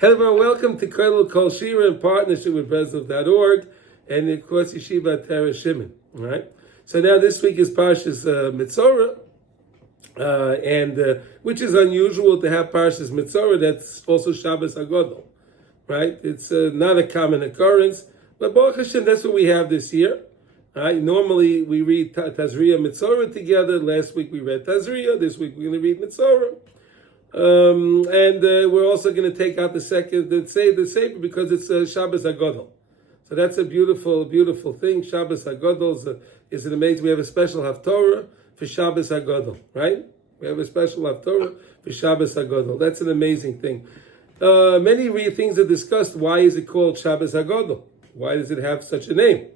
Hello everyone, welcome to Kodel Kol Shira in partnership with Breslov.org and of course Yeshiva Torah Shimon. All right. So now this week is Parshas Metzora, and which is unusual to have Parshas Metzora. That's also Shabbos HaGadol, right? It's not a common occurrence, but Baruch Hashem, that's what we have this year. Right? Normally we read Tazria Metzora together. Last week we read Tazria. This week we're going to read Metzora. And we're also going to take out the Sefer because it's Shabbos HaGadol. So that's a beautiful, beautiful thing. Shabbos HaGadol is an amazing. We have a special Haftorah for Shabbos HaGadol, right? We have a special Haftorah for Shabbos HaGadol. That's an amazing thing. Many things are discussed. Why is it called Shabbos HaGadol? Why does it have such a name?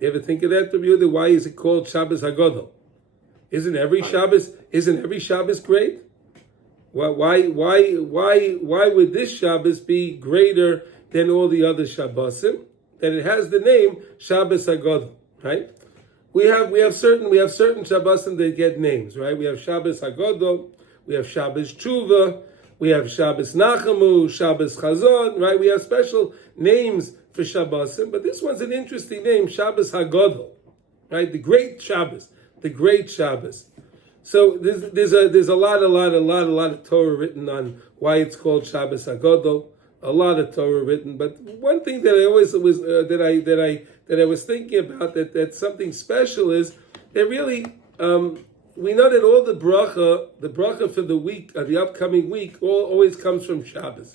You ever think of that, Rabbi Yehuda? Why is it called Shabbos HaGadol? Isn't every Shabbos great? Why would this Shabbos be greater than all the other Shabbosim? That it has the name Shabbos HaGadol, right? We have certain Shabbosim that get names, right? We have Shabbos HaGadol, we have Shabbos Tshuva, we have Shabbos Nachamu, Shabbos Chazon, right? We have special names for Shabbosim, but this one's an interesting name, Shabbos HaGadol, right? The great Shabbos. So there's a lot of Torah written on why it's called Shabbos HaGadol. A lot of Torah written, but one thing that I always was that I was thinking about that something special is that really we know that all the bracha for the week, the upcoming week, always comes from Shabbos,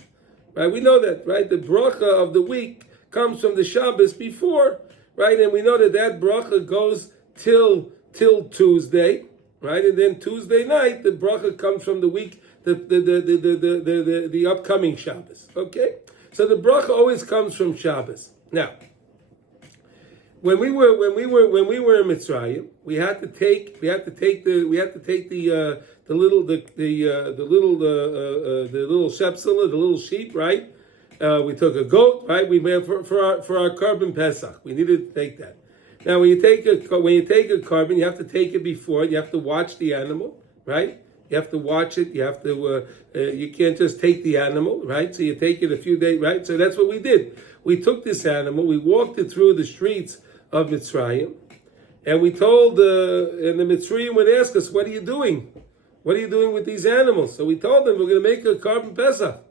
right? We know that, right? The bracha of the week comes from the Shabbos before, right? And we know that bracha goes till Tuesday. Right, and then Tuesday night the bracha comes from the week, the upcoming Shabbos. Okay, so the bracha always comes from Shabbos. Now, when we were in Mitzrayim, we had to take the little shepsela, the little sheep, right? We took a goat, right? We made for our carbon Pesach. We needed to take that. Now, when you take a carbon, you have to take it before. You have to watch the animal, right? You have to watch it. You have to. You can't just take the animal, right? So you take it a few days, right? So that's what we did. We took this animal. We walked it through the streets of Mitzrayim, and we told. And the Mitzrayim would ask us, "What are you doing? What are you doing with these animals?" So we told them, "We're going to make a carbon Pesach."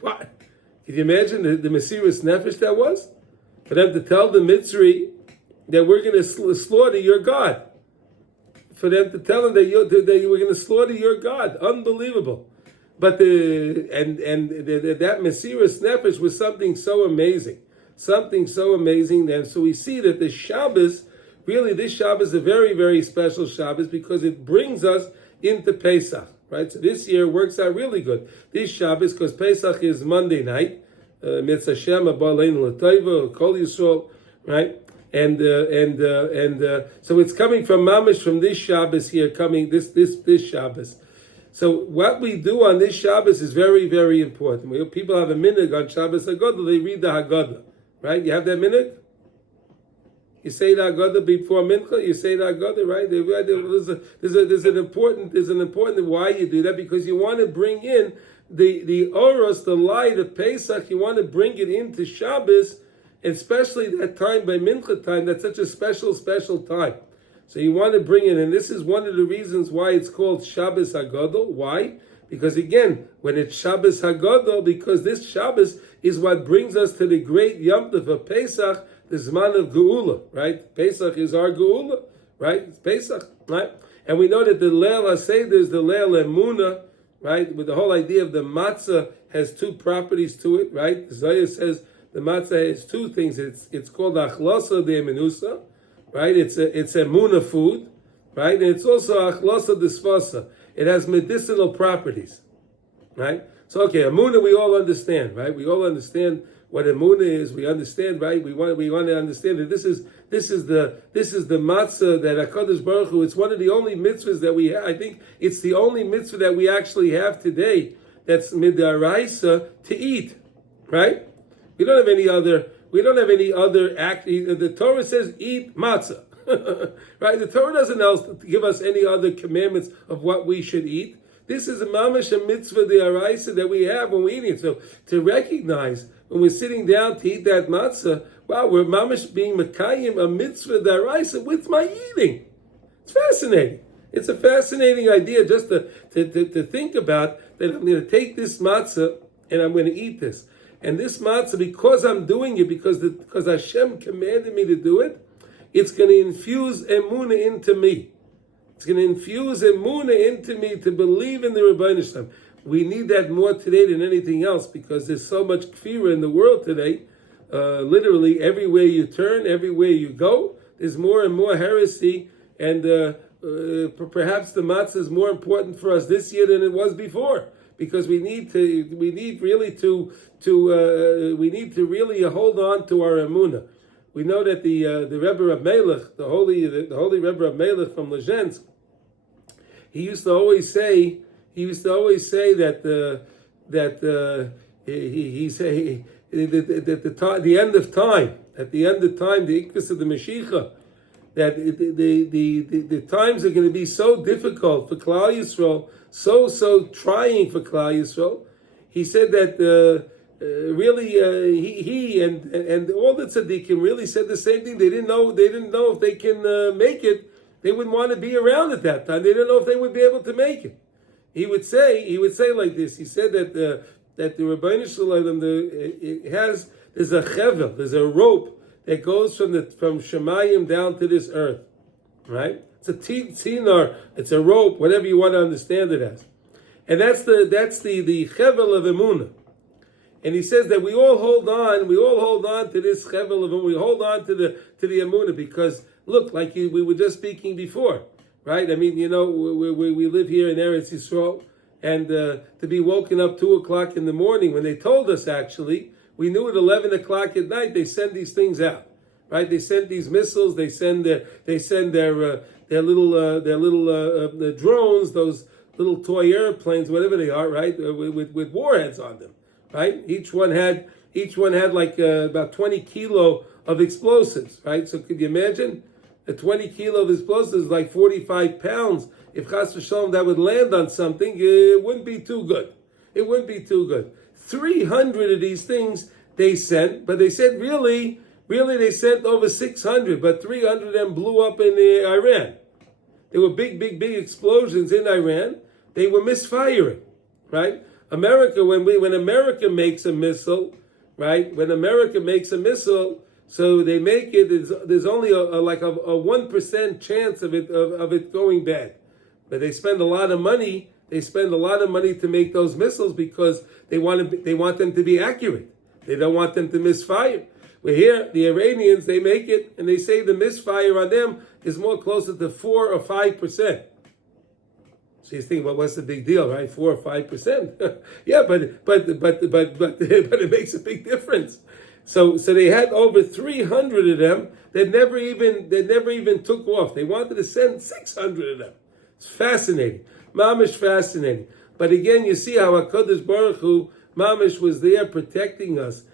What? Can you imagine the Mesiras Nefesh that was for them to tell the Mitzri that we're going to slaughter your God, for them to tell them that you were going to slaughter your God, unbelievable. But that Mesiras Nefesh was something so amazing, and so we see that the Shabbos, really, this Shabbos is a very, very special Shabbos because it brings us into Pesach, right? So this year works out really good. This Shabbos, because Pesach is Monday night, Mitzvah Hashem, Abba Leinu L'Tova, Kol Yisrael, right? And so it's coming from Mamish from this Shabbos here, coming this Shabbos. So what we do on this Shabbos is very, very important. People have a minhag on Shabbos HaGadol, they read the Haggadah, right? You have that minhag? You say the Haggadah before Mincha, you say the Haggadah, right? There's an important why you do that, because you want to bring in the Oros, the light of Pesach, you want to bring it into Shabbos, especially that time by Mincha time. That's such a special time. So you want to bring it, and this is one of the reasons why it's called Shabbos HaGadol. Why? Because again, when it's Shabbos HaGadol, because this Shabbos is what brings us to the great Yom Tov of Pesach, the Zman of Geula, right? Pesach is our Geula, right? It's Pesach, right? And we know that the Leil HaSeder is the Leil emunah, right? With the whole idea of the Matzah has two properties to it, right? The Zohar says the Matzah has two things. It's called Achlasa de Menusa, right? It's emunah food, right? And it's also Achlasa de Sfasa. It has medicinal properties, right? So okay, emunah we all understand, right? We all understand what emunah is. We understand, right? We want to understand that this is the matzah that HaKadosh Baruch Hu. It's one of the only mitzvahs that we have. I think it's the only mitzvah that we actually have today that's midaraisa to eat, right? We don't have any other act. The Torah says eat matzah, right? The Torah doesn't give us any other commandments of what we should eat. This is a mamash a mitzvah d'oraisa that we have when we eat it. So to recognize when we're sitting down to eat that matzah, wow, we're mamash being makayim a mitzvah d'oraisa with my eating. It's fascinating. It's a fascinating idea just to think about that I'm going to take this matzah and I'm going to eat this. And this matzah, because I'm doing it, because Hashem commanded me to do it, it's going to infuse emunah into me. It's going to infuse emunah into me to believe in the Rebbeinu Shalom. We need that more today than anything else because there's so much kfira in the world today. Literally, everywhere you turn, everywhere you go, there's more and more heresy. And perhaps the matzah is more important for us this year than it was before, because we need really hold on to our emunah. We know that the Rebbe Rab Melech, the holy Rebbe Rab Melech from Lezhensk, he used to always say that the end of time, the ikvus of the Mashiach, that the times are going to be so difficult for Klal Yisrael, so trying for Klal Yisrael. He said that he and all the tzaddikim really said the same thing. They didn't know if they can make it. They wouldn't want to be around at that time. They didn't know if they would be able to make it. He would say like this. He said that the Rebbeinu Shalom there's a chevel, there's a rope that goes from Shemayim down to this earth, right? It's a tzinar, it's a rope, whatever you want to understand it as, and that's the chevel of emunah. And he says that we all hold on to this chevel of emunah. We hold on to the emunah because look, like we were just speaking before, right? I mean, we live here in Eretz Yisrael, and to be woken up 2:00 in the morning when they told us actually. We knew at 11 o'clock at night they send these things out, right? They send these missiles. They send their little drones, those little toy airplanes, whatever they are, right? With warheads on them, right? Each one had like about 20 kilo of explosives, right? So could you imagine a 20 kilo of explosives, like 45 pounds? If Chas v'Shalom that would land on something, it wouldn't be too good. 300 of these things they sent, but they said really they sent over 600, but 300 of them blew up in Iran. There were big explosions in Iran. They were misfiring, right? America, when America makes a missile, right? When America makes a missile, so they make it. There's only a 1% chance of it going bad, but they spend a lot of money. They spend a lot of money to make those missiles because they want them to be accurate. They don't want them to misfire. We're here, the Iranians, they make it, and they say the misfire on them is more closer to 4 or 5%. So you think, well, what's the big deal, right? 4 or 5%. Yeah, but it makes a big difference. So they had over 300 of them that never even took off. They wanted to send 600 of them. It's fascinating. Mamish fascinating. But again, you see how HaKadosh Baruch Hu, Mamish was there protecting us.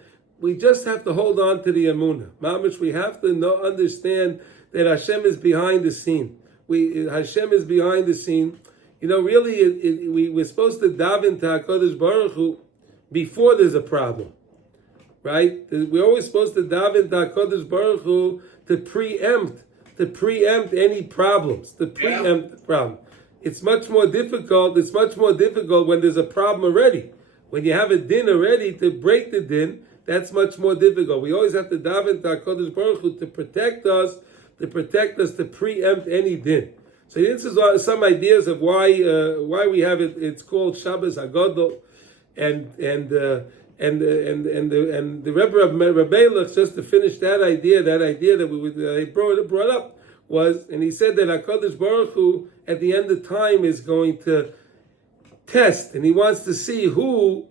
We just have to hold on to the emunah. Mamish, we have to understand that Hashem is behind the scene. Hashem is behind the scene. Really, we're supposed to daven to HaKadosh Baruch Hu before there's a problem. Right? We're always supposed to daven to HaKadosh Baruch Hu to preempt any problems, to preempt the problem. It's much more difficult when there's a problem already. When you have a din already, to break the din, that's much more difficult. We always have to daven to HaKadosh Baruch Hu to protect us, to preempt any din. So this is some ideas of why we have it. It's called Shabbat HaGadol, and the Rebbe of Melech, just to finish that idea that they brought up was, and he said that HaKadosh Baruch Hu at the end of time is going to test, and he wants to see who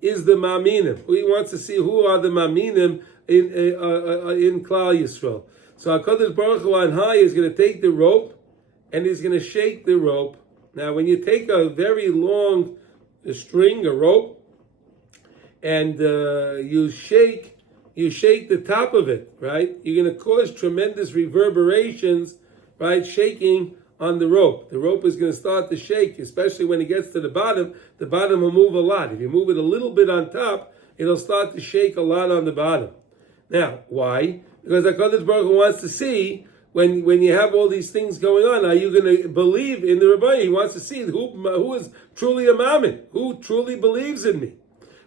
is the Ma'aminim. He wants to see who are the Ma'aminim in Klal Yisrael. So HaKadosh Baruch Hu on high is going to take the rope, and he's going to shake the rope. Now, when you take a very long string, a rope, and you shake the top of it, right? You're going to cause tremendous reverberations, right? Shaking on the rope. The rope is going to start to shake, especially when it gets to the bottom. The bottom will move a lot. If you move it a little bit on top, it'll start to shake a lot on the bottom. Now, why? Because HaKadosh Baruch Hu wants to see when you have all these things going on, are you going to believe in the Rebbeinu? He wants to see who is truly a mammon, who truly believes in me.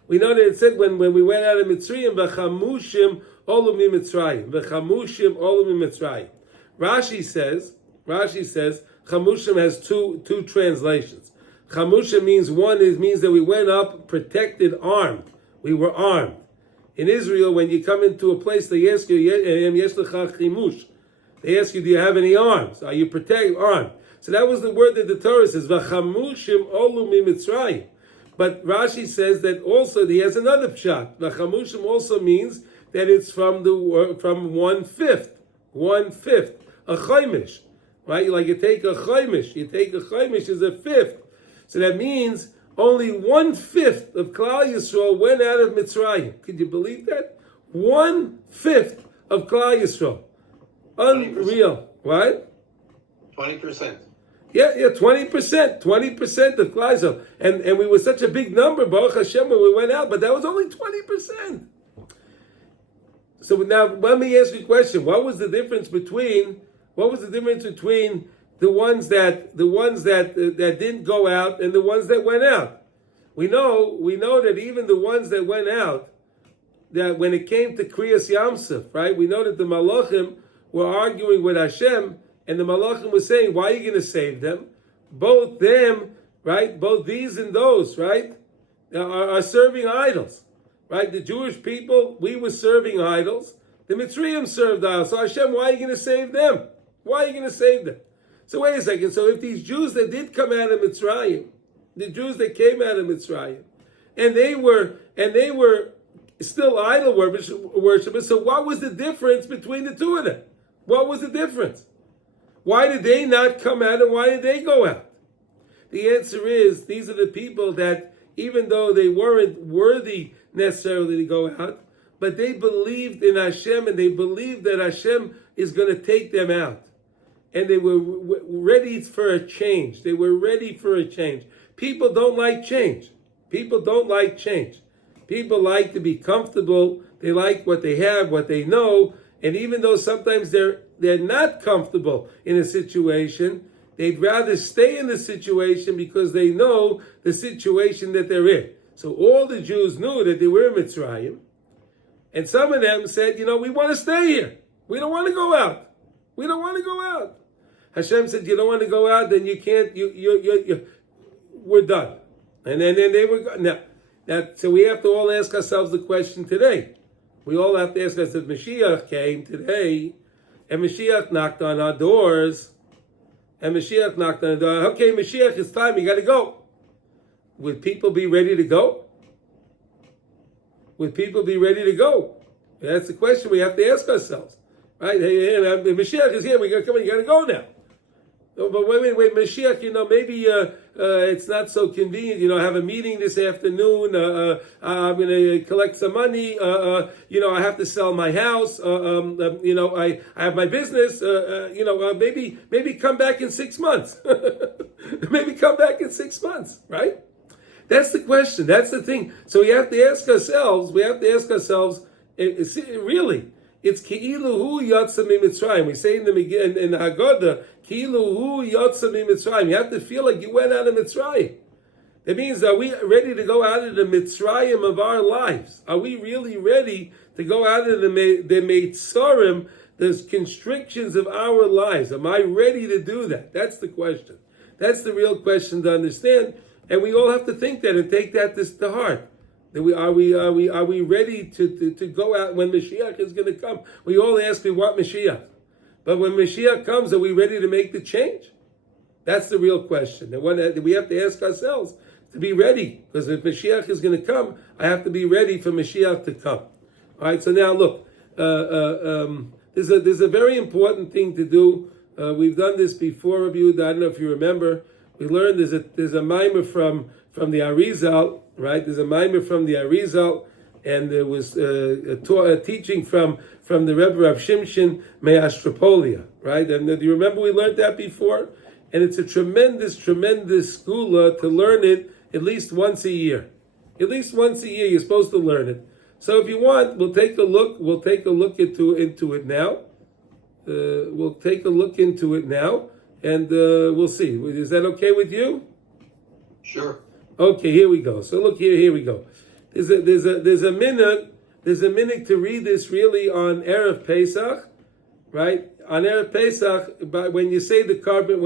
We know that it said when we went out of Mitzrayim, v'chamushim olu miMitzrayim, v'chamushim olu miMitzrayim. Rashi says, chamushim has two translations. Chamushim means means that we went up protected, armed. We were armed. In Israel, when you come into a place, they ask you, yesh lecha chimush. They ask you, do you have any arms? Are you protected, armed? So that was the word that the Torah says, v'chamushim olu miMitzrayim. But Rashi says that also he has another pshat. V'chamushim also means that it's from 1/5, a chaimish, right? Like you take a chaimish is a fifth. So that means only 1/5 of Klal Yisrael went out of Mitzrayim. Could you believe that? 1/5 of Klal Yisrael. Unreal, right? 20%. Yeah, 20% of Klal Yisrael. And we were such a big number, Baruch Hashem, when we went out, but that was only 20%. So now let me ask you a question. What was the difference between the ones that didn't go out and the ones that went out? We know that even the ones that went out, that when it came to Kriyas Yamsuf, right? We know that the Malachim were arguing with Hashem, and the Malachim was saying, why are you going to save them? Both them, right? Both these and those, right? Are serving idols, right? The Jewish people, we were serving idols. The Mitzrayim served idols. So Hashem, why are you going to save them? Why are you going to save them? So wait a second. So if these Jews that did come out of Mitzrayim, the Jews that came out of Mitzrayim, and they were still idol worshippers, so what was the difference between the two of them? What was the difference? Why did they not come out and why did they go out? The answer is, these are the people that, even though they weren't worthy necessarily to go out, but they believed in Hashem and they believed that Hashem is going to take them out. And they were ready for a change. People don't like change. People like to be comfortable. They like what they have, what they know. And even though sometimes they're not comfortable in a situation, they'd rather stay in the situation because they know the situation that they're in. So all the Jews knew that they were in Mitzrayim. And some of them said, we want to stay here. We don't want to go out. Hashem said, you don't want to go out, then you can't, we're done. And then they were gone. Now, so we have to all ask ourselves the question today. We all have to ask us if Mashiach came today, and Mashiach knocked on our doors, okay, Mashiach, it's time, you got to go. Would people be ready to go? That's the question we have to ask ourselves. Right? Hey, Mashiach is here, we got to come in, you got to go now. Oh, but wait, Mashiach, maybe it's not so convenient. I have a meeting this afternoon. I'm going to collect some money. I have to sell my house. I have my business. Maybe come back in 6 months. Right? That's the question. That's the thing. So we have to ask ourselves, really, it's Ki'ilu hu yatsa miMitzrayim. We say in the HaGadol, Ki'ilu hu yatsa miMitzrayim. You have to feel like you went out of Mitzrayim. That means, are we ready to go out of the Mitzrayim of our lives? Are we really ready to go out of the Meitzorim, the constrictions of our lives? Am I ready to do that? That's the question. That's the real question to understand. And we all have to think that and take that to heart. Are we ready to go out when Mashiach is going to come? We all ask, we want Mashiach. But when Mashiach comes, are we ready to make the change? That's the real question. And we have to ask ourselves to be ready. Because if Mashiach is going to come, I have to be ready for Mashiach to come. All right, so now look, there's a very important thing to do. We've done this before, Rabbi Yehuda. I don't know if you remember. We learned there's a mimer from the Arizal. Right, there's a mimer from the Arizal, and there was a teaching from the Rebbe of Shimshon Me'Astropolia. Right, and do you remember we learned that before? and it's a tremendous skula to learn it at least once a year. At least once a year, you're supposed to learn it. So if you want, we'll take a look. We'll take a look into it now. We'll take a look into it now, and we'll see. Is that okay with you? Sure. Okay, here we go. So look here. Here we go. There's a minute to read this really on Erev Pesach, right? On Erev Pesach, but when you say the carbon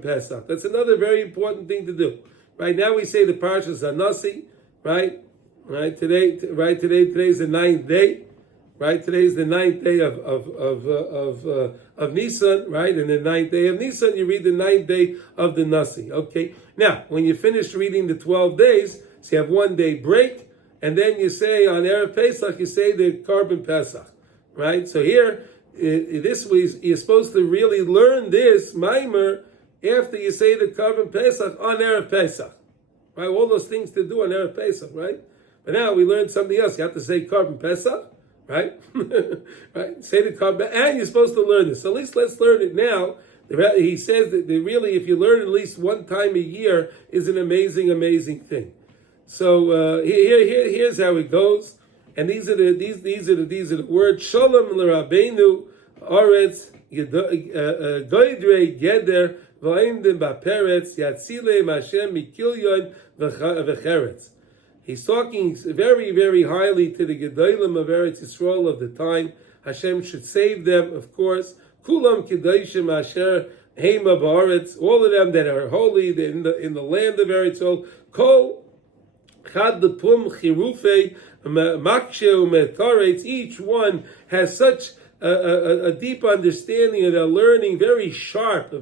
Pesach, that's another very important thing to do. Right now we say the Parshat Zanasi, right? Today's the ninth day, right? Today's the ninth day of Nisan, right? And the ninth day of Nisan, you read the ninth day of the Nasi. Okay. Now, when you finish reading the 12 days, so you have 1 day break, and then you say on Erev Pesach, you say the carbon Pesach, right? So here, this was you're supposed to really learn this Maimer after you say the carbon Pesach on Erev Pesach, right? All those things to do on Erev Pesach, right? But now we learned something else. You have to say carbon Pesach, right? Right? Say the carbon, and you're supposed to learn this. So at least let's learn it now. He says that really, if you learn at least one time a year, is an amazing thing. So here's how it goes, and these are the words. Shalom l'Rabbeinu Aretz Goydrei Geder V'Aimdim Ba'Peretz Yatzilem Hashem Mikilyon V'Cheretz. He's talking very highly to the Gedolim of Eretz Yisrael of the time. Hashem should save them, of course. Kulam Kedoshim Asher Heima Ba'aretz. All of them that are holy in the land of Eretz Yisrael. Kol Chad Lepum Chirufei Makshe Umetaretz. Each one has such a deep understanding and a learning, very sharp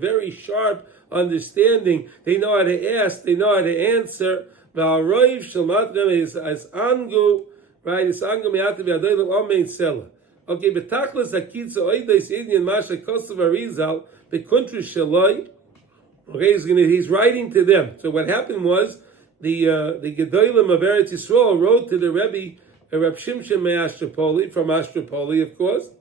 understanding. They know how to ask, they know how to answer. V'aroiv shalmatchem is as angu, right? It's angu me'atav yadolim omein sela. Okay, betachlis akitza oides Indian masha kosav arizal bekuntru shaloi. Okay, he's writing to them. So what happened was the Gedolim of Eretz Yisrael wrote to the Rebbe Reb Shimshon me'Astropoli, from Astropoli, of course.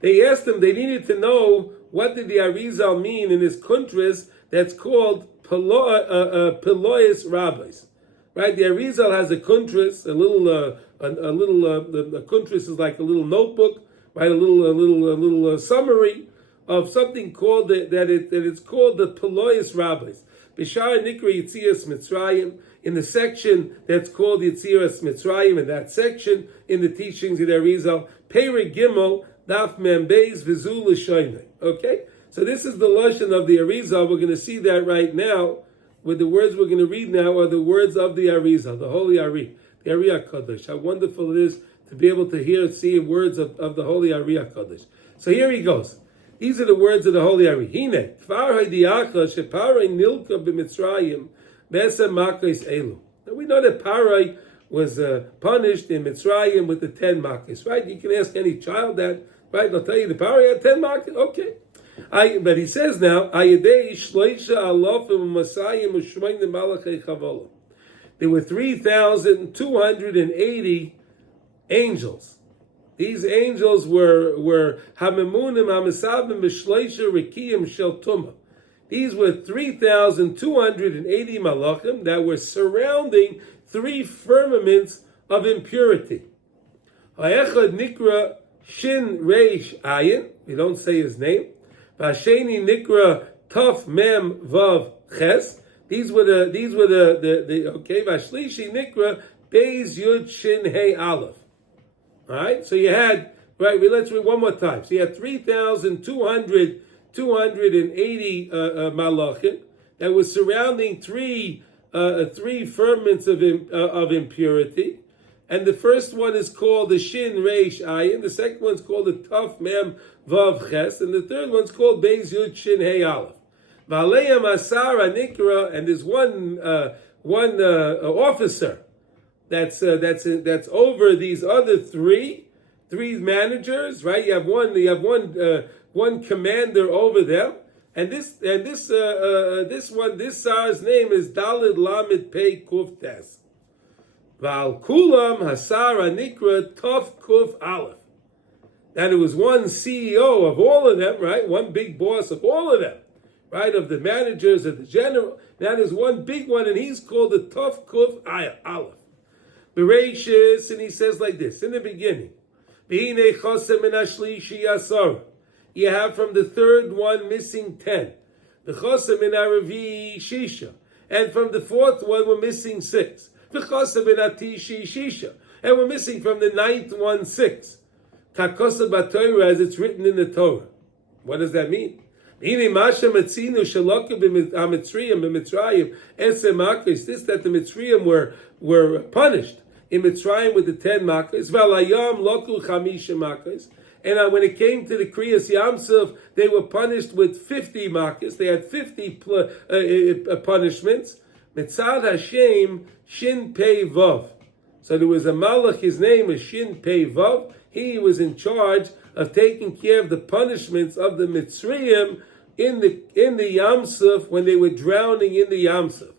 They asked him, they needed to know what did the Arizal mean in his kuntras that's called Pelois Rabbis. Right? The Arizal has a kuntras, the kuntras is like a little notebook, right? A little summary of something called it's called the Pelois Rabbis. Bishar Nikra Yitzias Mitzrayim, in the section that's called Yitzias Mitzrayim, in that section, in the teachings of the Arizal, Peri Gimel, Daf Mem Beis V'Zu L'Shoinei. Okay? So this is the lashon of the Arizal. We're going to see that right now. With the words we're going to read now are the words of the Arizal, the Holy Ari, the Ari HaKadosh. How wonderful it is to be able to hear and see words of the Holy Ari HaKadosh. So here he goes. These are the words of the Holy Ari. Hine, kfar ha'diacha sheparai nilka b'Mitzrayim b'esem makos elu. Now we know that Parai was punished in Mitzrayim with the 10 makos, right? You can ask any child that, right? They'll tell you the Parai had 10 makos. Okay. But he says now, there were 3,280 angels. These angels were Hamemunim Hamesabim B'Shleisha Rikiyim Shel Tumah. These were 3,280 malachim that were surrounding 3 firmaments of impurity. Ha'echad Nikra Shin Reish Ayin. We don't say his name. Vasheni Nikra Taf Mem Vav Ches. These were the okay. Vashlishi Nikra Beis Yud Shin Hey Aleph. All right. So you had right. Let's read one more time. So you had 3,280 malachim that was surrounding 3 firmaments of impurity. And the first one is called the Shin Reish Ayin. The second one's called the Taf Mem Vav Ches. And the third one's called Beis Yud Shin Hey Aleph. V'aleim Asara Nikra. And there's one officer that's over these other 3 managers, right? You have one commander over them. And this Sar's name is Dalid Lamed Pei Kuftes. Val Kulam Hasara Nikra Tov Kuf Aleph. Now there was one CEO of all of them, right? One big boss of all of them, right? Of the managers, of the general. Now there's one big one, and he's called the Tov Kuf Aleph. Bereshis, and he says like this, in the beginning, you have from the third one missing 10. The chosem in Aravi Shisha. And from the fourth one we're missing 6. The chosem in Atishi Shisha. And we're missing from the ninth one 6. Kakosa B'Torah, as it's written in the Torah. What does that mean? This that the Mitzrayim were punished in Mitzrayim with the 10 makkos. And when it came to the Kriyas Yamsuf, they were punished with 50 makkos. They had 50 punishments. Mitzad Hashem Shin Pei Vav. So there was a malach, his name was Shin Pei Vav. He was in charge of taking care of the punishments of the Mitzrayim in the Yamsuf when they were drowning in the Yamsuf.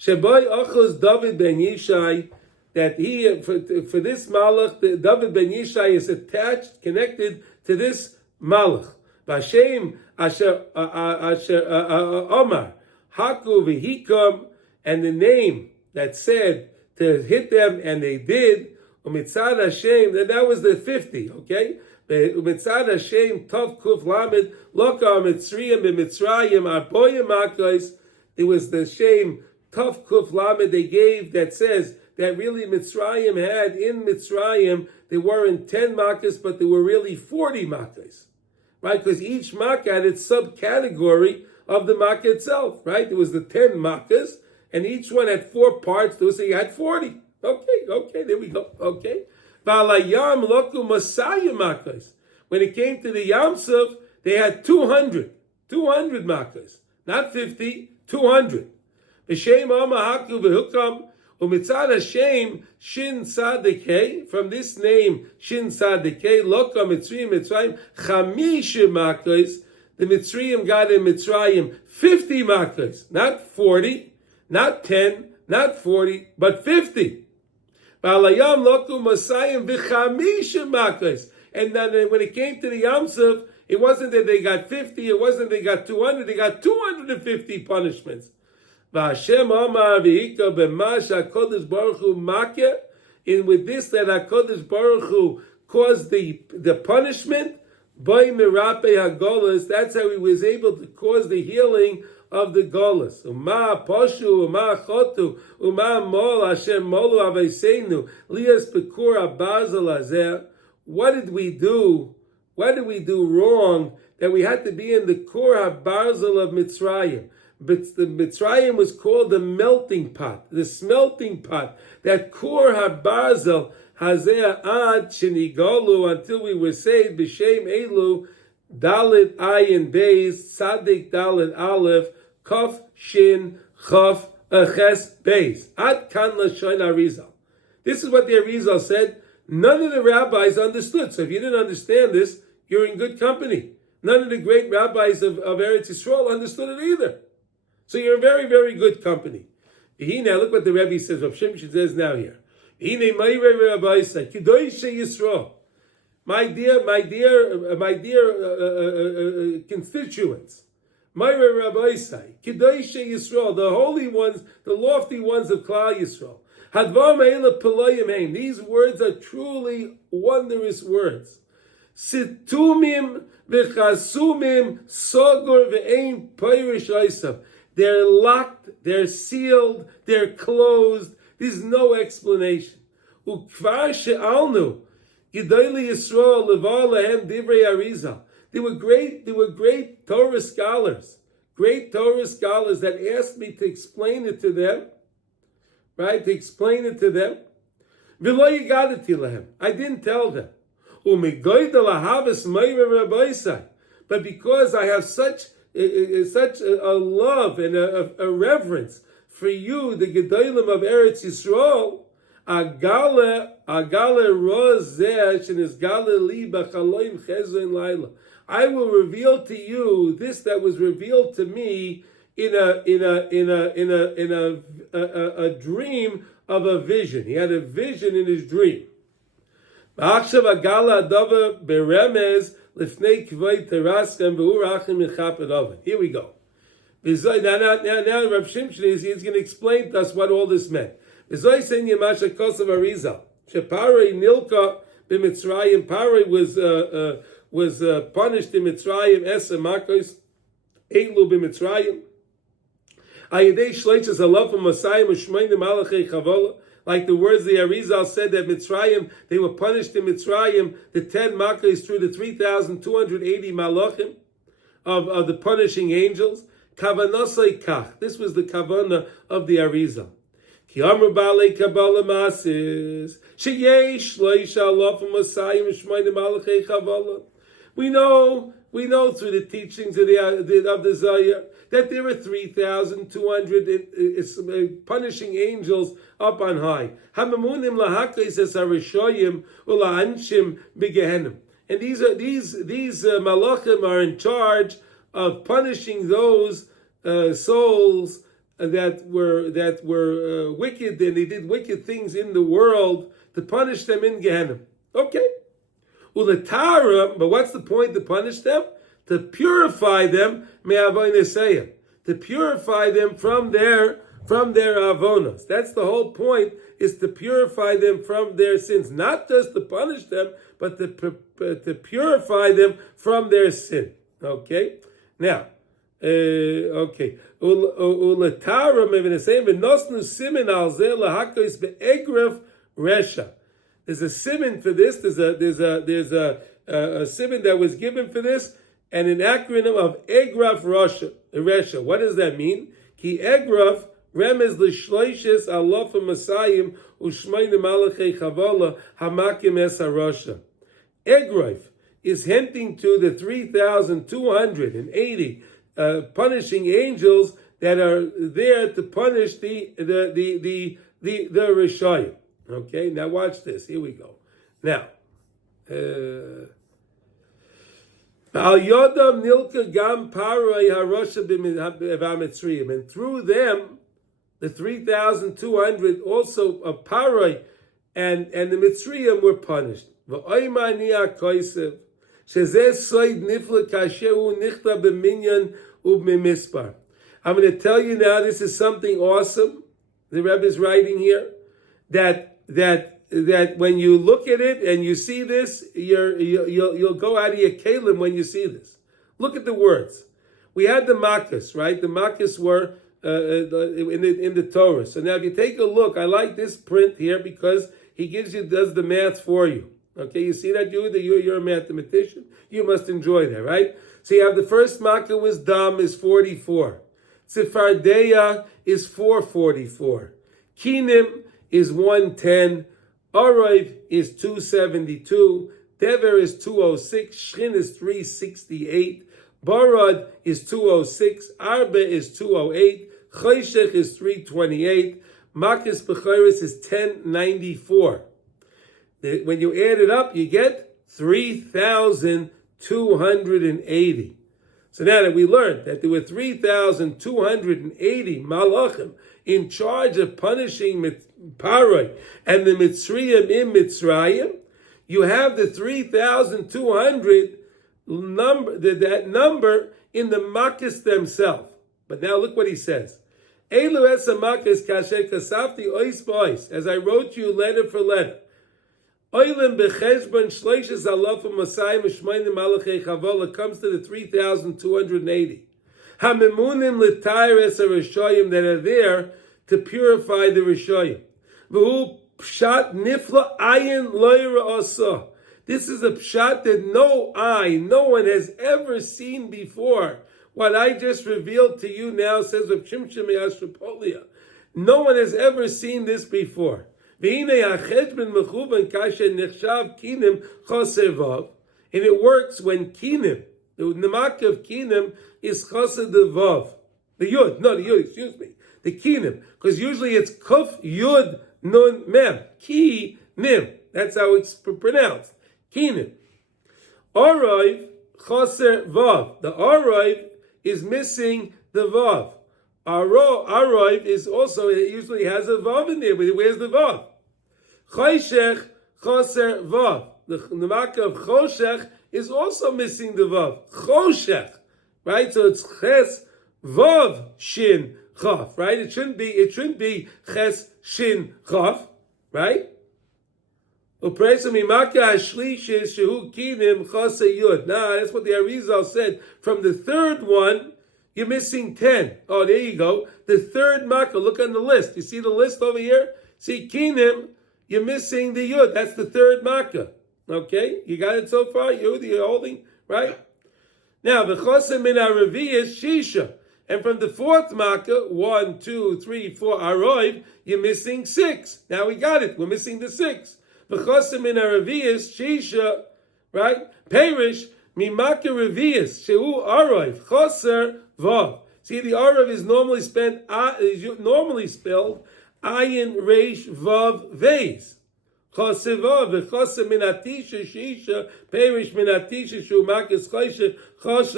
Shabai Achos David ben Yishai, that he for this malach, David ben Yishai is attached, connected to this malach. Vashem Asher Omar Haku v'Hikam, and the name that said to hit them, and they did. Umitzad Hashem, that was the 50, okay? Umitzad Hashem, Tov Kuf Lamed, Loka Mitzrayim b'Mitzrayim, Arboyim Makos. It was the shame, Tov Kuf Lamed, they gave, that says that really Mitzrayim had, in Mitzrayim, there weren't 10 makkos, but there were really 40 makkos, right? Because each makkah had its subcategory of the makkah itself, right? There was the 10 makkos, and each one had 4 parts, so you had 40. Okay, there we go. Okay. When it came to the Yamsuf, they had 200 makkos. Not 50, 200. B'shem Haku v'hukam, umitzad Hashem Shin Sadekei, from this name, Shin Sadekei, Loka Mitzrayim, Chamisha makkos, the Mitzrayim got in Mitzrayim 50 makkos, not 40, not 10, not 40, but 50. And then when it came to the Yamsuf, it wasn't that they got 50, it wasn't they got 200, they got 250 punishments. And with this, that HaKadosh Baruch Hu caused the punishment, by Mirape HaGolas, that's how he was able to cause the healing of the Golas. Uma Poshu, Uma Chotu, Uma Mol, Hashem Molu Aveseinu, Lias Pekur Abazal Azer. What did we do? What did we do wrong that we had to be in the Kur HaBarzal of Mitzrayim? But the Mitzrayim was called the melting pot, the smelting pot. That Kur HaBarzal Hazer Ad Shenigolu, until we were saved, B'Shem Elu, Dalit Ayin Beis, Sadik Dalit Aleph, Kaf Shin Chaf Ches Beis. Ad Kan Lashoin Arizal. This is what the Arizal said. None of the rabbis understood. So if you didn't understand this, you're in good company. None of the great rabbis of Eretz Yisrael understood it either. So you're in very, very good company. Now look what the Rebbe says. Rav Shimshon says now here. My dear constituents, Myra Rabbaisai, Kedoshei Yisrael, the holy ones, the lofty ones of Klal Yisrael. Hadvar Me'ela Pelayim Heim. These words are truly wondrous words. Situmim v'chasumim sogor v'ein pirish oisav. They're locked, they're sealed, they're closed. There's no explanation. Ukvar she'alnu. G'dayli Yisrael levar lehem divrei Arizal. They were great Torah scholars. Great Torah scholars that asked me to explain it to them. Right? To explain it to them. V'lo yigadati lehem. I didn't tell them. U'megoydel ahavas meira rabbaisai. But because I have such a love and a reverence for you, the Gedolim of Eretz Yisrael, Agale rozeh shenisgale li b'chaloim chezon laila. I will reveal to you this that was revealed to me in a dream of a vision. He had a vision in his dream. V'achshav agala adava beremez lifnei kvoy teraskem v'urachim mechaped oven. Here we go. Now Rav Shimshon is going to explain to us what all this meant. V'zoy sen yemasha kosav arizal. Sheparei nilka b'mitzrayim. Parei was punished in Mitzrayim. Esa makos eilu b'mitzrayim. Ayidei shleiches alav u'masayim u'shmeinim alachei chavola. Like the words the Arizal said that Mitzrayim, they were punished in Mitzrayim, the 10 makos through the 3,280 malachim of the punishing angels. Kavanasai kach. This was the kavana of the Arizal. Ki amru ba'alei kabbalah masis sheyesh loisha alav u'masayim u'shmeinim alachei chavola. We know through the teachings of the Zohar that there were 3,200 punishing angels up on high. Hamamunim lahakos es harishoyim ula'anshim b'gehenim. And these malachim are in charge of punishing those souls that were wicked and they did wicked things in the world, to punish them in Gehenna. Okay. Ulatara, but what's the point to punish them? To purify them, to purify them from their avonos. That's the whole point, is to purify them from their sins. Not just to punish them, but to purify them from their sin. Okay? Now, okay. Ulatara, v'nosnu simin al zeh lahakos be'egref resha. There's a simin for this. There's a simin that was given for this, and an acronym of Egraf Resha. What does that mean? Ki Egraf remez l'shloishes alof masayim u'shmeinim alachei chavola hamakim es harasha. Egraf is hinting to the 3,280 punishing angels that are there to punish the Rishayim. Okay, now watch this. Here we go. Now, and through them, the 3,200 also of Paroi and the Mitzrayim were punished. I'm going to tell you now, this is something awesome. The Rebbe is writing here that when you look at it and you see this, you'll go out of your kalim when you see this. Look at the words. We had the makkos, right? The makkos were in the Torah. So now if you take a look, I like this print here because he does the math for you. Okay, you see that, you're a mathematician. You must enjoy that, right? So you have the first makkah was dam is 44. Tzifardea is 444. Kinim is 110. Erev is 272. Dever is 206. Shchin is 368. Barad is 206. Arba is 208. Choshech is 328. Makis Bechoros is 1094. When you add it up, you get 3,280. So now that we learned that there were 3,280 malachim in charge of punishing Paroi and the Mitzrayim in Mitzrayim, you have the 3,200 number, that number in the makkos themselves. But now look what he says. Elu es makkos kasher kasafti ois bois, as I wrote you letter for letter. Oilim becheshbon shleishes alafim masayim u'shmeinim malachei chavola comes to the 3,280. Hamemunim l'tayr es harishayim that are there to purify the rishayim. V'hu pshat nifla ayin loyra osa. This is a pshat that no one has ever seen before. What I just revealed to you now, says of Shimshon Me'astropolia. No one has ever seen this before. And it works when kinim, the namak of kinim is chassid the vav. The yud, excuse me. The kinim, because usually it's kuf yud nun mem. Ki nim. That's how it's pronounced. Kinim. Arayv chaser vav. The arayv is missing the vav. Arayv is also, it usually has a vav in there, but where's the vav? Choshech Choser Vav. The Makkah of Choshech is also missing the Vav. Choshech. Right? So it's Ches Vav Shin Chaf. Right? It shouldn't be Ches Shin Chaf. Right? Upresa Mimaka Hashlish Shehu Kinim Choser Yud. Now that's what the Arizal said. From the third one, you're missing 10. Oh, there you go. The third Makkah. Look on the list. You see the list over here? See Kinim, you're missing the Yud. That's the third Makkah. Okay? You got it so far? You're holding, right? Now, v'chosim min ha'revi is Shisha. And from the fourth Makkah, 1, 2, 3, 4, Aroiv, you're missing 6. Now we got it. We're missing the 6. V'chosim min ha'revi is Shisha, right? Perish, mimaka revius, shehu Aroiv, choser vav. See, the Aroiv is normally spelled Ayin Reish Vav Veis. Chosevav v'chose minatisha shisha perish minatisha shumakis chose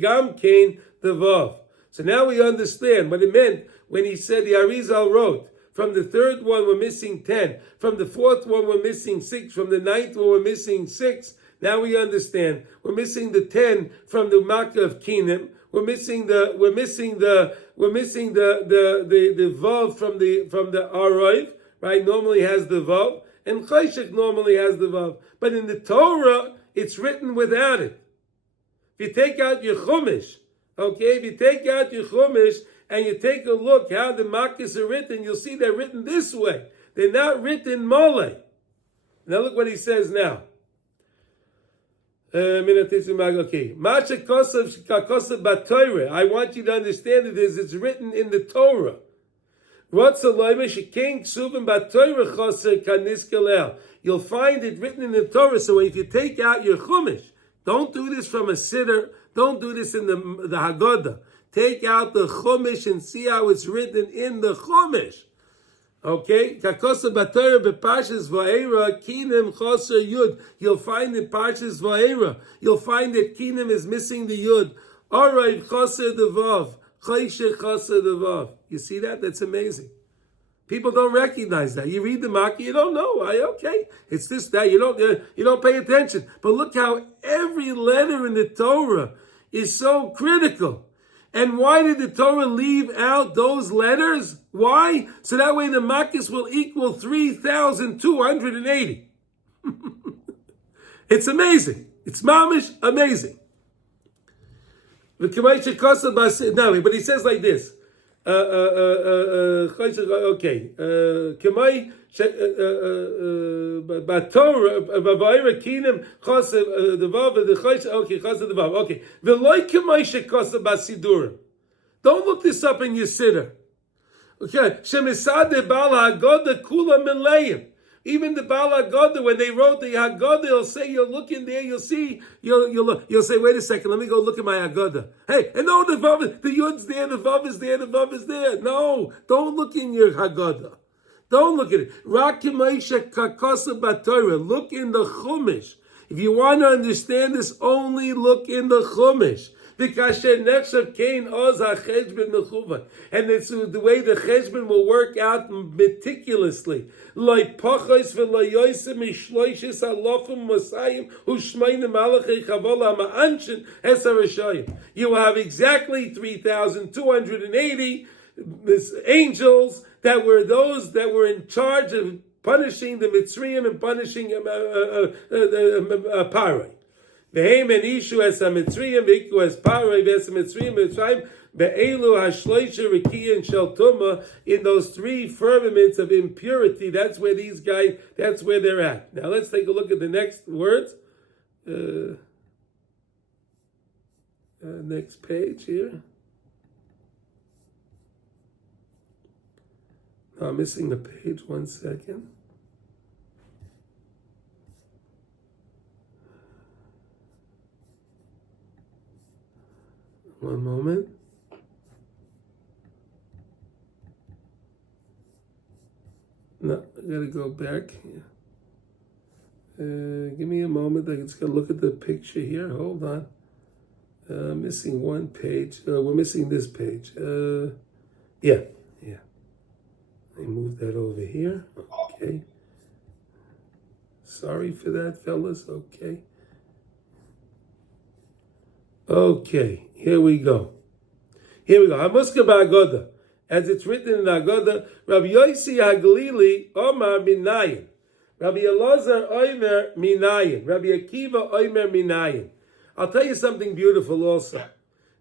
gam kain the vav. So now we understand what it meant when he said the Arizal wrote. From the third one we're missing 10. From the fourth one we're missing 6. From the ninth one we're missing 6. Now we understand. We're missing the 10 from the Makkah of Kinim. We're missing the vav from the Aroiv, right? Normally has the vav, and Chayshik normally has the vav. But in the Torah, it's written without it. If you take out your Chumash, okay, and you take a look how the Makkahs are written, you'll see they're written this way. They're not written Mole. Now look what he says now. Okay. I want you to understand it is it's written in the Torah. You'll find it written in the Torah. So if you take out your Chumash, don't do this from a siddur, don't do this in the HaGadol. Take out the Chumash and see how it's written in the Chumash. Okay, Kakosa Batara beParshas Va'era Kinim Choser Yud. You'll find in Parshas Va'era. You'll find that Kinim is missing the Yud. Arayv Choser the Vav. Chayshech Choser the Vav. You see that? That's amazing. People don't recognize that. You read the Makkah, you don't know. Okay, it's this that you don't pay attention. But look how every letter in the Torah is so critical. And why did the Torah leave out those letters? Why? So that way the Makkos will equal 3,280. It's amazing. It's mamish amazing. But he says like this. Okay. Don't look this up in your siddur. Okay. Even the Baal HaGadol, when they wrote the HaGadol, they'll say, you'll look in there, you'll see, you'll say, wait a second, let me go look at my HaGadol. Hey, and no, the Yud's there, the Vav is there, the Vav is there. No, don't look in your HaGadol. Don't look at it. Look in the Chumash. If you want to understand this, only look in the Chumash. And it's the way the cheshbon will work out meticulously. You will have exactly 3,280 angels that were those that were in charge of punishing the Mitzrayim and punishing Parai. Vehem and Ishu as HaMitzrayim, Veiku as Parai, Ves HaMitzrayim, Mitzrayim, Be'elu HaShloisha, Rikiya, and Sheltuma, in those 3 firmaments of impurity. That's where these guys, that's where they're at. Now let's take a look at the next words. Next page here. I'm missing the page, 1 second. One moment. No, I gotta go back. Give me a moment. I just gotta look at the picture here. Hold on. Missing one page. We're missing this page. Yeah. I move that over here. Okay. Sorry for that, fellas. Okay, here we go. Hamuska ba'agoda. As it's written in Agoda, Rabbi Yossi HaGalili, Omar Minayin. Rabbi Elazar Omer Minayin. Rabbi Akiva Omer Minayin. I'll tell you something beautiful also.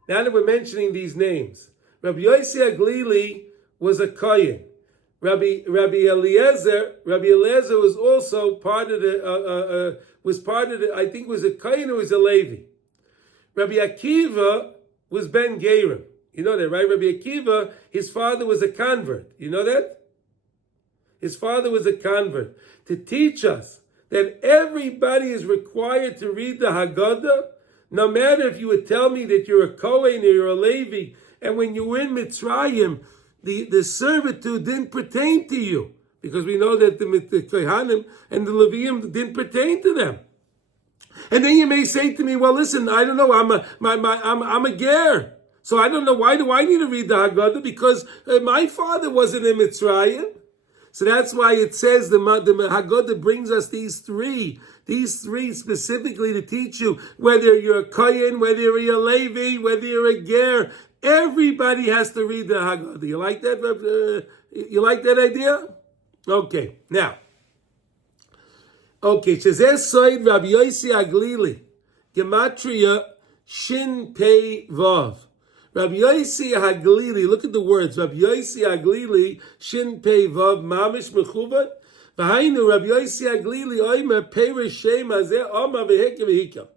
Now that we're mentioning these names, Rabbi Yossi HaGalili was a Kohen. Rabbi Eliezer was also part of the, I think was a Kohen or was a Levi. Rabbi Akiva was Ben Gerim. You know that, right? Rabbi Akiva, his father was a convert. You know that? His father was a convert. To teach us that everybody is required to read the Haggadah, no matter if you would tell me that you're a Kohen or you're a Levi, and when you were in Mitzrayim, the servitude didn't pertain to you, because we know that the Kohanim and the Leviim didn't pertain to them. And then you may say to me, well, listen, I don't know, I'm a ger. So I don't know, why do I need to read the Haggadah? Because my father wasn't in Mitzrayim. So that's why it says the Haggadah brings us these three specifically to teach you, whether you're a Kohen, whether you're a Levi, whether you're a ger, everybody has to read the Haggadah. You like that? You like that idea? Okay, now. Okay, Shezeh Soid Rabbi Yossi HaGalili, Gematria Shin Pei Vav. Rabbi Yossi HaGalili, look at the words. Rabbi Yossi HaGalili, Shin Pei Vav, Mamish Mechuvat. V'hainu Rabbi Yossi HaGalili, Oimer Perish Shem Hazeh, Oma V'heka V'hika.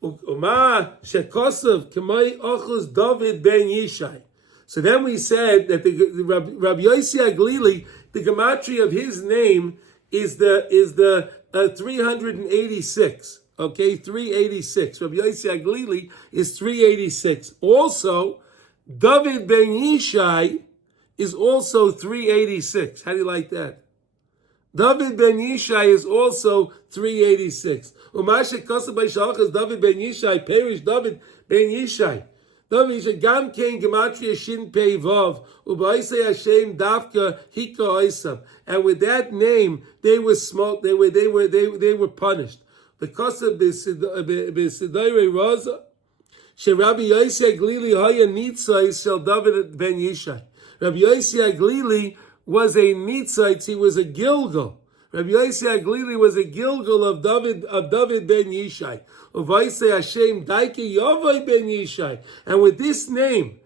Uma Shekosav K'may Ochus David Ben Yishai. So then we said that the Rabbi Yossi HaGalili, the gematria of his name is the 386. Okay, 386. Rabbi Yossi HaGalili is 386. Also, David Ben Yishai is also 386. How do you like that? David Ben Yishai is also 386. Umashe Kosa by Shalachas David Ben Yishai, Perish David Ben Yishai. David Yishai Gam Kain Gematria Shin Pei Vav Ubaisei Hashem Dafka Hika Oisam. And with that name, they were smoked. They were punished. Because of B'Sidayre Raza, Rabbi Yossi HaGalili Haya Nitzai Shel David Ben Yishai. Rabbi Yossi HaGalili was a Nitzai, he was a Gilgal. Rabbi Yossi HaGalili was a Gilgal of David Ben Yishai. Uvaisei Hashem Daike Yavai Ben Yishai. And with this name,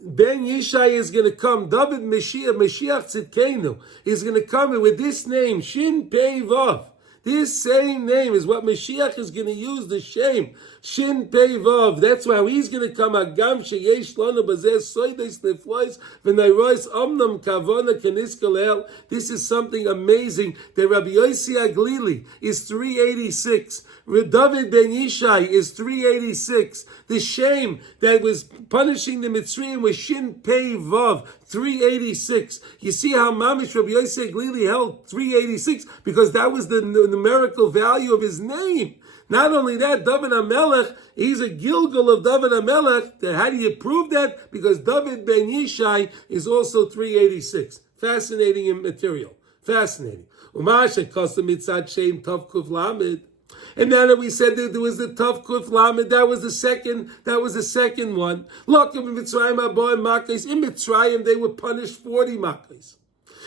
Ben Yishai is going to come. David Mashiach Tzidkenu is going to come, and with this name, Shin Pei Vav. This same name is what Mashiach is going to use, the shame. Shin Pei Vav. That's why he's going to come. Agam sheyesh lanu bazeh soides neflois v'nayrois omnam kavona keniskalel. This is something amazing that Rabbi Yossi HaGalili is 386. David Ben Yishai is 386. The shame that was punishing the Mitzrayim was Shin Pei Vav, 386. You see how Mamish Rabbi Yossi HaGalili held 386 because that was the numerical value of his name. Not only that, David HaMelech, he's a Gilgal of David HaMelech. How do you prove that? Because David Ben Yishai is also 386. Fascinating material. Fascinating. Umasha Kosta Mitzad Shem Tov Kuf Lamed. And now that we said that there was the Tov Kuf Lamed, that was the second one. Look, in Mitzrayim Aboy Makais, in Mitzrayim they were punished 40 Makais.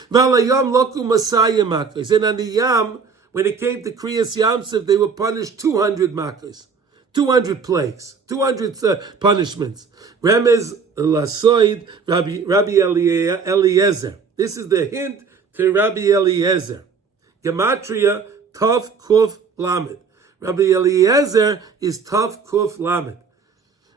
Valayam Loku Masaya Makais. And on the Yam, when it came to Kriyas Yamsuf, they were punished 200 Makais. 200 plagues, 200 punishments. Remez Lasoid, Rabbi Eliezer. This is the hint to Rabbi Eliezer. Gematria, Tov Kuf Lamed. Rabbi Eliezer is Tov Kuf Lamed.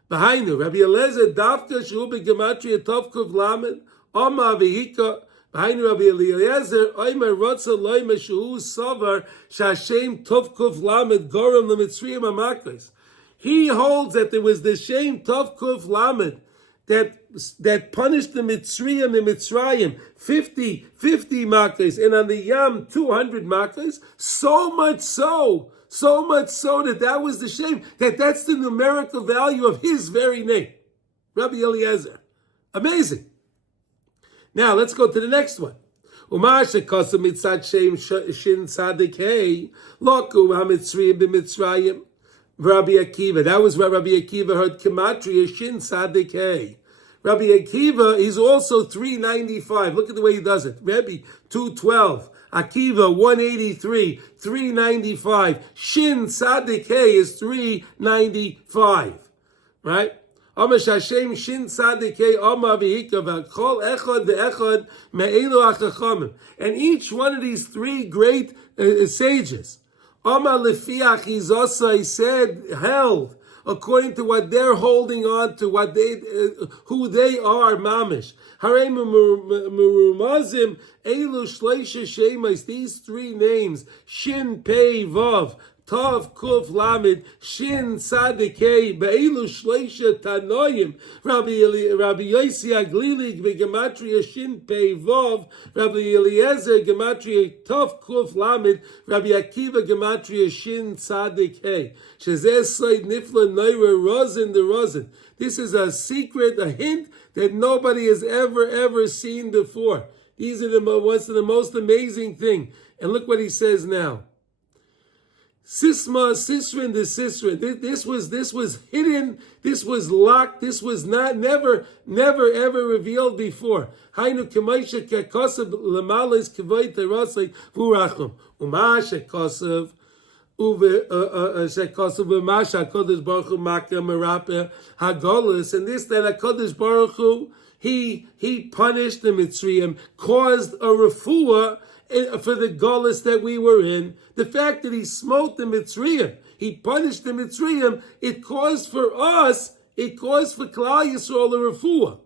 Behind Rabbi Eliezer, Dafka Shubi Gematria, Tov Kuf Lamed, Oma Vihika, behind Rabbi Eliezer, Oimer Rotza Loime Shuhu Savar, Shashem Tov Kuf Lamed, Goram Lemitzriyim Amaklis. He holds that there was the shame Tov Kuf Lamed that punished the Mitzrayim, 50 makos, and on the Yam 200 makos. So much so that was the shame, that's the numerical value of his very name, Rabbi Eliezer. Amazing. Now let's go to the next one. Umasha kosa mitzat shem shin tzadik hey loku hamitzriyim b'mitzrayim. Rabbi Akiva, that was what Rabbi Akiva heard. Gematria shin tzadik hey. Rabbi Akiva is also 395. Look at the way he does it. Rabbi 212. Akiva 183. 395. Shin tzadik hey is 395. Right? Amar Hashem Shin Tzadikei Amar V'Hikav Kol Echad Ve'Echad Me'elu HaChachamim. And each one of these three great sages, Amar Lefiach Izosai said, held, according to what they're holding on to, what they, who they are, mamish. Harei Merumazim Elu Shleisha Shemais. These three names, Shin Pei Vav. Tov Kuf Lamed Shin Tzadikei Be'elu Shleisha Tanoim Rabbi Yossi Aglili Gematria Shin Pei Vov Rabbi Eliezer Gematria Tov Kuf Lamed Rabbi Akiva Gematria Shin Tzadikei Shezeh Slade Nifla Neira Rosin the Rosin. This is a secret, a hint that nobody has ever seen one of the most amazing thing. And look what he says now. Sisma, Sisrin, the Sisrin. This was hidden. This was locked. This was never ever revealed before. Hainu kemaisha kekosav lemalis kavayt terasay vurachum umasha kosav uve shekosav umasha HaKadosh Baruch Hu makra merape HaGadol. And this that HaKadosh Baruch Hu he punished the Mitzrayim, caused a refuah for the gullus that we were in. The fact that he smote the Mitzrayim, he punished the Mitzrayim, it caused for us, it caused for Klal Yisrael a refuah.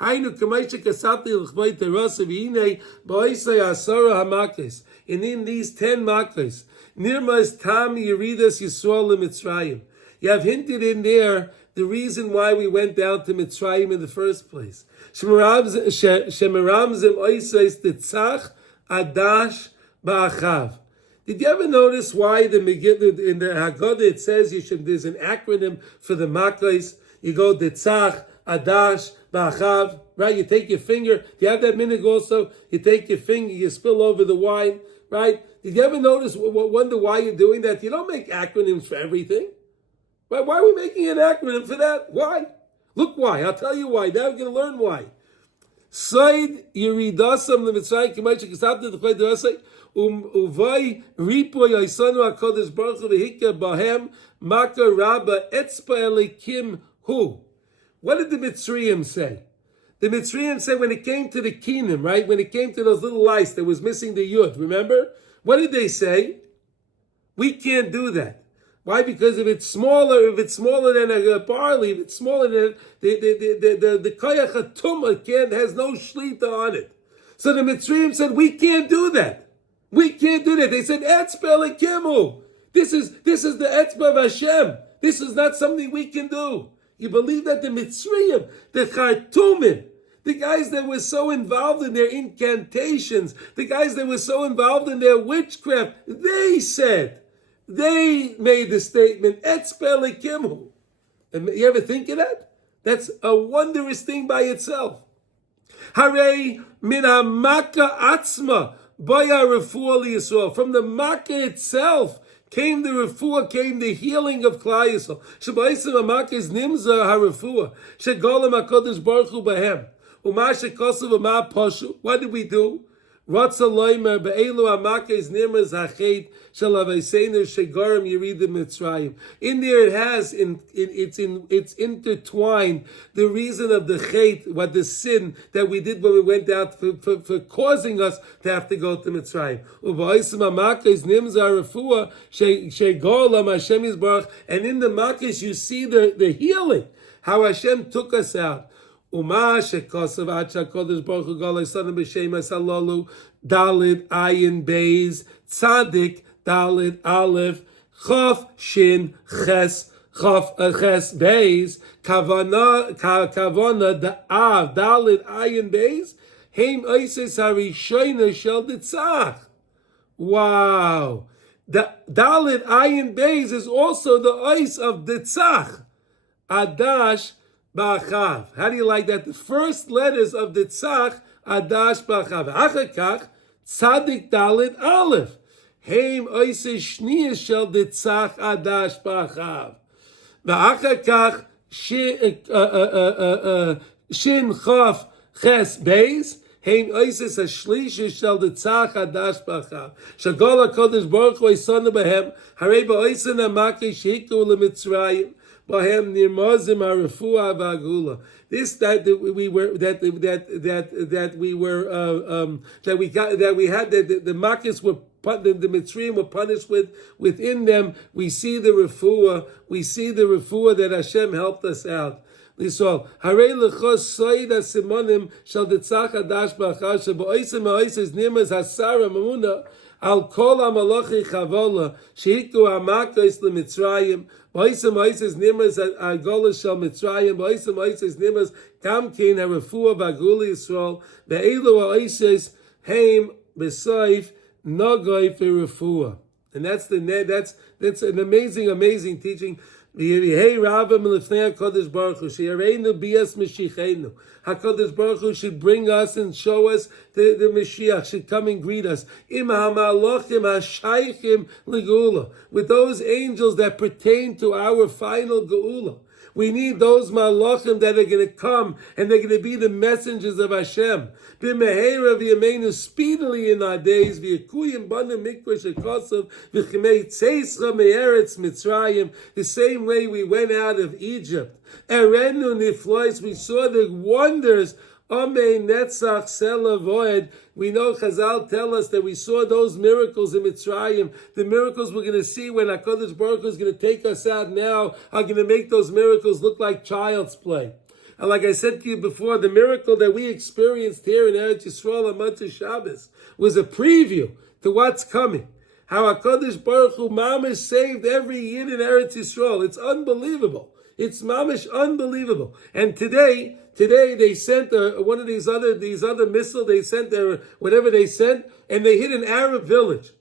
Hainu k'maisha kasati l'chvay terasa v'hinei ba'isay asara hamakes. And in these 10 makes, nirmas tam yeridas Yisrael l'Mitzrayim. You have hinted in there the reason why we went down to Mitzrayim in the first place. Shemiramzim oisais tetzach Adash Ba'achav. Did you ever notice why in the HaGadol it says there's an acronym for the Makos? You go Detzach, Adash, Ba'achav, right? You take your finger. Do you have that minhag also? You take your finger, you spill over the wine, right? Did you ever notice, wonder why you're doing that? You don't make acronyms for everything. Why are we making an acronym for that? Why? Look why. I'll tell you why. Now we're going to learn why. Said Yeridasam leMitzrayim k'maycha kisabta t'chlei derasay uvay ripo yaisanu HaKadosh Baruch Hu v'hikar bahem maka rabba etzpa elikim hu. What did the Mitzrayim say? The Mitzrayim said when it came to the Kinim, right? When it came to those little lice that was missing the Yud, remember? What did they say? We can't do that. Why? Because if it's smaller than a barley, if it's smaller than the koyach hatumah has no shlita on it. So the Mitzrayim said, we can't do that. We can't do that. They said, etzba lekimu. This is the etzba of Hashem. This is not something we can do. You believe that the Mitzrayim, the Khartoumim, the guys that were so involved in their incantations, the guys that were so involved in their witchcraft, they made the statement, etzba lekimu. And you ever think of that? That's a wondrous thing by itself. Harei min ha-makkah atzma baya refuah liyisrael. From the makkah itself came the refuah, came the healing of Klal Yisrael. Sheba'isim ha-makkah is nimza ha-refuah. Shegolam HaKadosh Baruch Hu bahem. Uma shekosav v'ma poshu. What did we do? Ratza loimer be'elu ha-makkah nimaz hachet shel aveiseinu shegarim yeridim Mitzrayim. In there it has, it's intertwined the reason of the chet, what the sin that we did when we went out for causing us to have to go to Mitzrayim. U'ba'isem ha-makkah nimaz ha-refuah shegolam Hashem yisbarach. And in the makkah you see the healing, how Hashem took us out. Uma shekosav acha HaKadosh Baruch Hu galei sanim b'shemas halalu dalid ayin beis tzadik dalid aleph chaf shin ches beis kavana da'av dalid ayin beis heim oises harishayna shel ditzach. Wow. The dalid ayin beis is also the ois of ditzach. Adash Ba'achav. How do you like that? The first letters of the tzach, Adash Ba'achav. Achakach, Tzadik Dalit Aleph. Heim oise shniya shel ditzach adash b'achav. V'achar kach shin chaf ches beis. Heim oises a shlish shel ditzach adash b'achav. Shagol HaKadosh Baruch Hu Yisana B'hem. Harei ba'oisen ha'makei shehiku l'Mitzrayim. Bahem nirmazim ha'refuah v'agula. This that we were that we had the Makis were the Mitzrayim were punished within them. We see the refuah. We see the refuah that Hashem helped us out. L'Yisrael. Harei lechos soid hasimonim shel ditzach hadash b'achar sheba'oisem ha'oises nimas hasara emunah al kol ha'malachi chavola shehiku ha'makos l'Mitzrayim. Ba'oisem ha'oises nimas ha'gola shel Mitzrayim. Ba'oisem ha'oises nimas kamkein ha'refuah v'agula Yisrael. Ve'elu ha'oises heim b'soif nogoi v'refuah. And that's an amazing teaching. HaKadosh Baruch Hu should bring us and show us the Mashiach, should come and greet us. With those angels that pertain to our final Geula. We need those malachim that are going to come and they're going to be the messengers of Hashem. B'meheira v'yameinu, speedily in our days, v'yakuyim bana mikvash ha'kosav, v'chimei tzeisra me'eretz Mitzrayim, the same way we went out of Egypt. Erenu niflois, we saw the wonders. Amei netzach selavoed. We know Chazal tell us that we saw those miracles in Mitzrayim. The miracles we're going to see when HaKadosh Baruch Hu is going to take us out now are going to make those miracles look like child's play. And like I said to you before, the miracle that we experienced here in Eretz Yisrael on Matzah Shabbos was a preview to what's coming. How HaKadosh Baruch Hu mamish saved every Yid in Eretz Yisrael. It's unbelievable. It's mamish unbelievable. And today they sent one of these other missiles. They sent whatever they sent, and they hit an Arab village.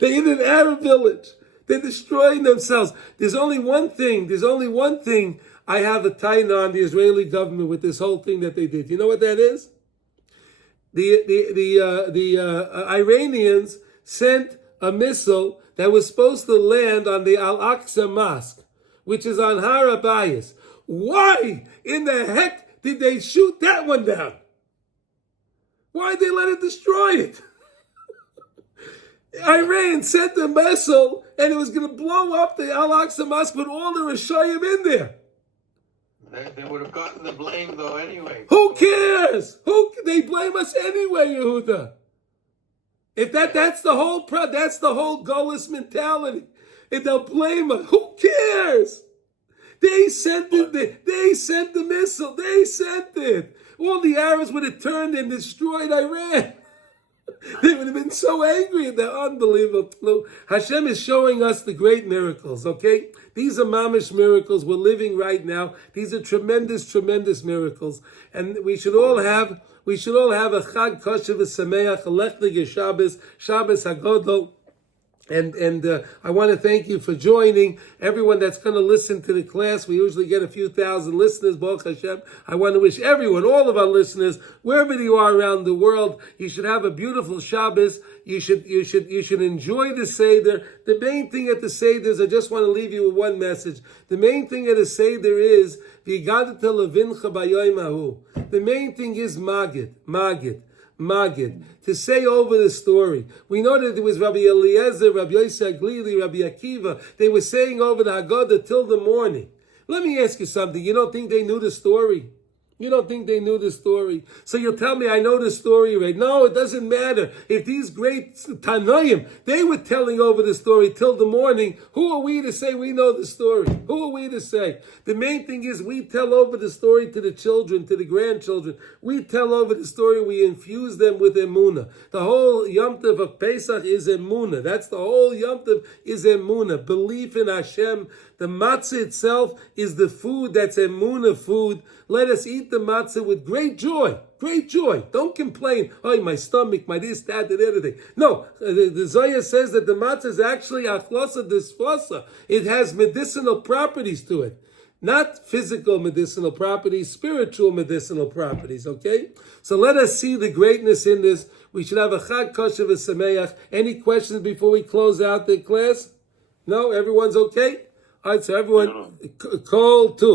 They hit an Arab village. They're destroying themselves. There's only one thing I have a tie on the Israeli government with this whole thing that they did. You know what that is? The Iranians sent a missile that was supposed to land on the Al-Aqsa Mosque, which is on Har HaBayis. Why in the heck did they shoot that one down? Why did they let it destroy it? Iran sent a missile and it was going to blow up the Al-Aqsa Mosque with all the Rishayim in there. They would have gotten the blame though anyway. Who cares? They blame us anyway, Yehuda. If that's the whole Golis mentality. If they'll blame us, who cares? They sent the missile. They sent it. All the Arabs would have turned and destroyed Iran. They would have been so angry. They're unbelievable. Hashem is showing us the great miracles, okay? These are mamish miracles we're living right now. These are tremendous miracles. And we should all have a Chag Kosher v'Sameach, a Lechtig Shabbos HaGadol. And I want to thank you for joining. Everyone that's going to listen to the class, we usually get a few thousand listeners, Baruch Hashem. I want to wish everyone, all of our listeners, wherever you are around the world, you should have a beautiful Shabbos. You should enjoy the Seder. The main thing at the Seder is, I just want to leave you with one message. The main thing at the Seder is, V'yigadat levincha b'yoyim hahu. The main thing is Magid, to say over the story. We know that it was Rabbi Eliezer, Rabbi Yosef Glili, Rabbi Akiva. They were saying over the Haggadah till the morning. Let me ask you something. You don't think they knew the story? You don't think they knew the story? So you'll tell me I know the story, right? No, it doesn't matter. If these great Tanoim, they were telling over the story till the morning, who are we to say we know the story? Who are we to say? The main thing is we tell over the story to the children, to the grandchildren. We tell over the story, we infuse them with emunah. The whole Yom Tov of Pesach is emunah. That's the whole Yom Tov is emunah. Belief in Hashem. The matzah itself is the food that's emunah food. Let us eat the matzah with great joy. Great joy. Don't complain. Oh, my stomach, my this, that, and everything. No, the Zohar says that the matzah is actually achlasa disfasa. It has medicinal properties to it. Not physical medicinal properties, spiritual medicinal properties, okay? So let us see the greatness in this. We should have a Chag Kosher v'Sameach. Any questions before we close out the class? No? Everyone's okay? All right, so everyone, call 2.